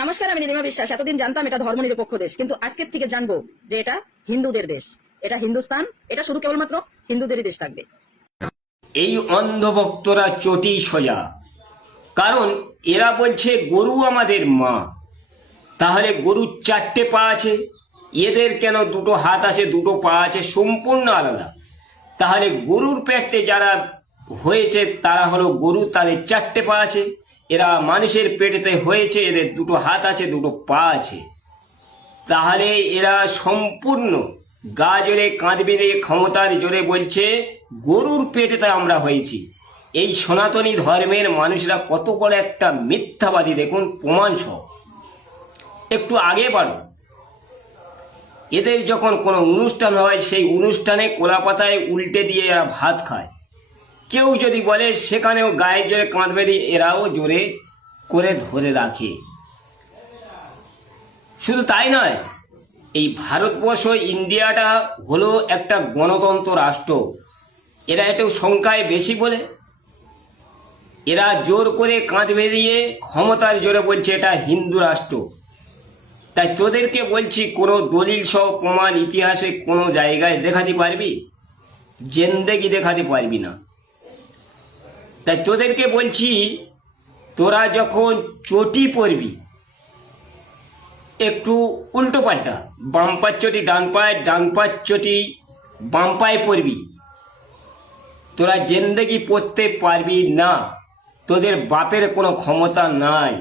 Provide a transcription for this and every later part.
নমস্কার, আমি নীলিমা বিশ্বাস। এতদিন জানতাম এটা ধর্মনিরপেক্ষ দেশ, কিন্তু আজকের থেকে জানবো যে এটা হিন্দুদের দেশ। এটা হিন্দুস্তান, এটা শুধু কেবলমাত্র হিন্দুদেরই দেশ থাকবে। এই অন্ধভক্তরা চটি সোজা, কারণ এরা বলছে গরু আমাদের মা। তাহলে গরুর চারটে পা আছে, এদের কেন দুটো হাত আছে, দুটো পা আছে, সম্পূর্ণ আলাদা। তাহলে গরুর পেটে যারা হয়েছে তারা হলো গরু, তাদের চারটে পা আছে। এরা মানুষের পেটেতে হয়েছে, এদের দুটো হাত আছে, দুটো পা আছে। তাহলে এরা সম্পূর্ণ গা জোরে কাঁধ বেঁধে ক্ষমতার জোরে বলছে গরুর পেটেতে আমরা হয়েছি। এই সনাতনী ধর্মের মানুষরা কত বড় একটা মিথ্যাবাদী দেখুন, প্রমাণ সহ। একটু আগে বাড়ো, এদের যখন কোনো অনুষ্ঠান হয় সেই অনুষ্ঠানে কোলাপাতায় উল্টে দিয়ে এরা ভাত খায়। কেউ যদি বলে সেখানেও গায়ে জোরে কাঁধ বেঁধে এরাও জোরে করে ধরে রাখে। শুধু তাই নয়, এই ভারতবর্ষ ইন্ডিয়াটা হলো একটা গণতন্ত্র রাষ্ট্র। এরা একটু সংখ্যায় বেশি বলে এরা জোর করে কাঁধ বেঁধিয়ে ক্ষমতার জোরে বলছে এটা হিন্দু রাষ্ট্র। তাই তোদেরকে বলছি, কোনো দলিল সহ প্রমাণ ইতিহাসে কোনো জায়গায় দেখাতে পারবি? জেন্দেগি দেখাতে পারবি না। তাই তোদেরকে বলছি, তোরা যখন চটি পরবি একটু উল্টো পাল্টা, বাম পায়ের চটি ডান পায়ে, ডান পায়ের চটি বাম পায়ে পরবি। তোরা জেন্দেগি পড়তে পারবি না, তোদের বাপের কোনো ক্ষমতা নাই।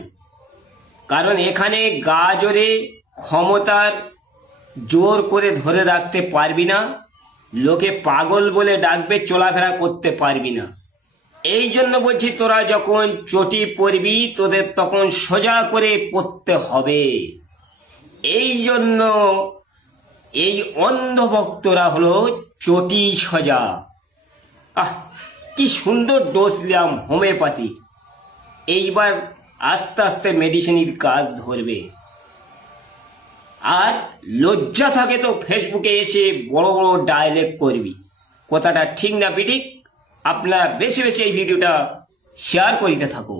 কারণ এখানে গা জোরে ক্ষমতার জোর করে ধরে রাখতে পারবি না, লোকে পাগল বলে ডাকবে, চলাফেরা করতে পারবি না। এই জন্য বলছি, তোরা যখন চটি পরবি তোদের তখন সোজা করে পড়তে হবে। এই জন্য এই অন্ধভক্তরা হলো চটি সোজা। কি সুন্দর ডোজ দিলাম হোমিওপ্যাথি, এইবার আস্তে আস্তে মেডিসিনের কাজ ধরবে। আর লজ্জা থাকে তো ফেসবুকে এসে বড় বড় ডায়লগ করবি, কথাটা ঠিক না বিঠিক? আপনারা বেশি বেশি এই ভিডিওটা শেয়ার করিতে থাকো।